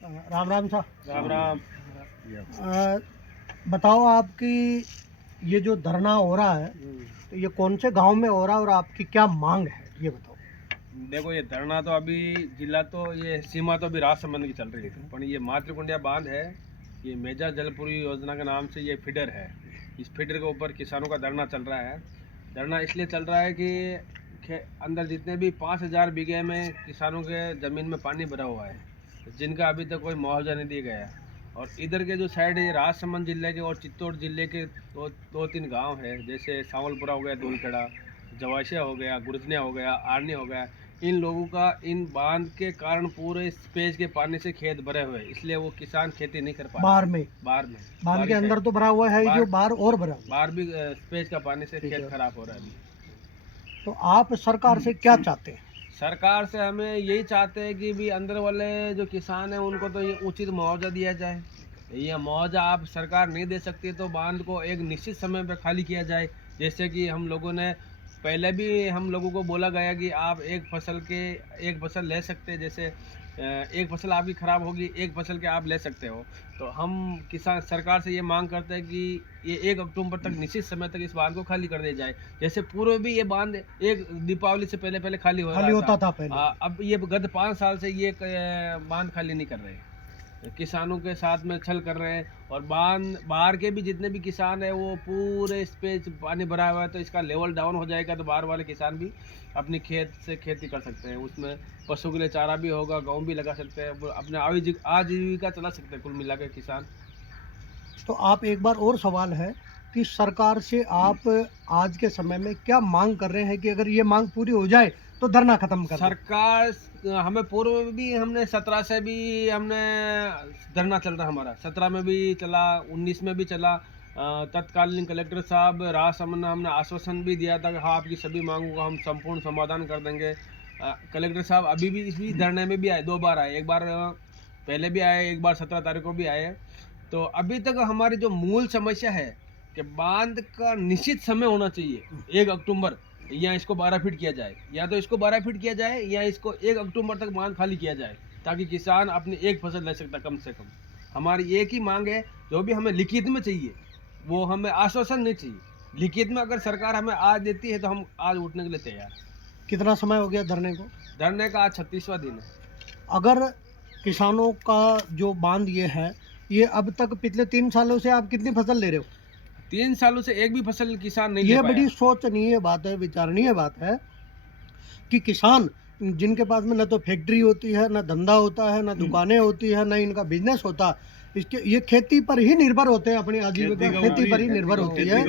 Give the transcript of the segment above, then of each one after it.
राम राम साहब। राम राम। बताओ, आपकी ये जो धरना हो रहा है तो ये कौन से गांव में हो रहा है और आपकी क्या मांग है, ये बताओ। देखो, ये धरना तो अभी जिला तो ये सीमा तो अभी राजसमंद की चल रही है, पर ये मातृकुंडिया बांध है, ये मेजा जलपुरी योजना के नाम से ये फीडर है। इस फीडर के ऊपर किसानों का धरना चल रहा है। धरना इसलिए चल रहा है कि अंदर जितने भी 5,000 बीघे में किसानों के ज़मीन में पानी भरा हुआ है, जिनका अभी तक कोई मुआवजा नहीं दिया गया है। और इधर के जो साइड है, राजसमंद जिले के और चित्तौड़ जिले के दो तीन गांव है, जैसे सांवलपुरा हो गया, धूलखेड़ा, जवाशिया हो गया, गुरजनिया हो गया, आरनी हो गया। इन लोगों का इन बांध के कारण पूरे पेज के पानी से खेत भरे हुए हैं, इसलिए वो किसान खेती नहीं कर पा रहे। बाहर में बांध के अंदर तो भरा हुआ है, जो बाहर और भरा हुआ है। बाहर भी पेज का पानी से खेत खराब हो रहा है अभी। तो आप सरकार से क्या चाहते हैं? सरकार से हमें यही चाहते हैं कि भी अंदर वाले जो किसान हैं उनको तो ये उचित मुआवजा दिया जाए। ये मुआवजा आप सरकार नहीं दे सकती तो बांध को एक निश्चित समय पर खाली किया जाए। जैसे कि हम लोगों ने पहले भी हम लोगों को बोला गया कि आप एक फसल ले सकते हैं, जैसे एक फसल आपकी ख़राब होगी, एक फसल के आप ले सकते हो। तो हम किसान सरकार से ये मांग करते हैं कि ये 1 अक्टूबर तक निश्चित समय तक इस बांध को खाली कर दिया जाए। जैसे पूर्व भी ये बांध एक दीपावली से पहले खाली होता था पहले। अब ये गत 5 साल से ये बांध खाली नहीं कर रहे हैं, किसानों के साथ में छल कर रहे हैं। और बाहर के भी जितने भी किसान हैं वो पूरे इस पे पानी भरा हुआ है, तो इसका लेवल डाउन हो जाएगा तो बाहर वाले किसान भी अपनी खेत से खेती कर सकते हैं। उसमें पशु के लिए चारा भी होगा, गेहूँ भी लगा सकते हैं, वो अपने आजीविका चला सकते हैं कुल मिला के किसान। तो आप एक बार और सवाल है कि सरकार से आप आज के समय में क्या मांग कर रहे हैं कि अगर ये मांग पूरी हो जाए तो धरना खत्म कर सरकार हमें पूर्व में भी हमने 17 से भी हमने धरना चल रहा हमारा, 17 में भी चला, 19 में भी चला। तत्कालीन कलेक्टर साहब राजसमंद ने हमने आश्वासन भी दिया था कि हाँ, आपकी सभी मांगों का हम संपूर्ण समाधान कर देंगे। कलेक्टर साहब अभी भी इस धरने में भी आए, 2 बार आए, एक बार पहले भी आए, एक बार 17 तारीख को भी आए। तो अभी तक हमारी जो मूल समस्या है कि बांध का निश्चित समय होना चाहिए, 1 अक्टूबर, या इसको 12 फीट किया जाए, या तो इसको 12 फीट किया जाए या इसको 1 अक्टूबर तक बांध खाली किया जाए, ताकि किसान अपनी एक फसल ले सकता कम से कम। हमारी एक ही मांग है, जो भी हमें लिखित में चाहिए, वो हमें आश्वासन नहीं चाहिए। लिखित में अगर सरकार हमें आज देती है तो हम आज उठने के लिए तैयार। कितना समय हो गया धरने को? धरने का आज 36वां दिन है। अगर किसानों का जो बांध ये है, ये अब तक पिछले 3 सालों से आप कितनी फसल ले रहे हो? 3 सालों से एक भी फसल किसान नहीं ये बड़ी सोचनीय बात है, विचारणीय बात है कि किसान जिनके पास में न तो फैक्ट्री होती है, न धंधा होता है, न दुकानें होती है, न इनका बिजनेस होता, इसके ये खेती पर ही निर्भर होते हैं, अपनी आजीविका खेती पर ही निर्भर होती है,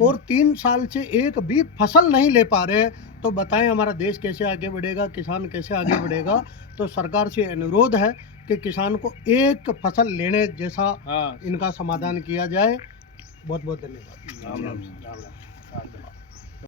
और 3 साल से एक भी फसल नहीं ले पा रहे। तो बताएं हमारा देश कैसे आगे बढ़ेगा, किसान कैसे आगे बढ़ेगा? तो सरकार से अनुरोध है कि किसान को एक फसल लेने जैसा इनका समाधान किया जाए। बहुत बहुत धन्यवाद। राम राम।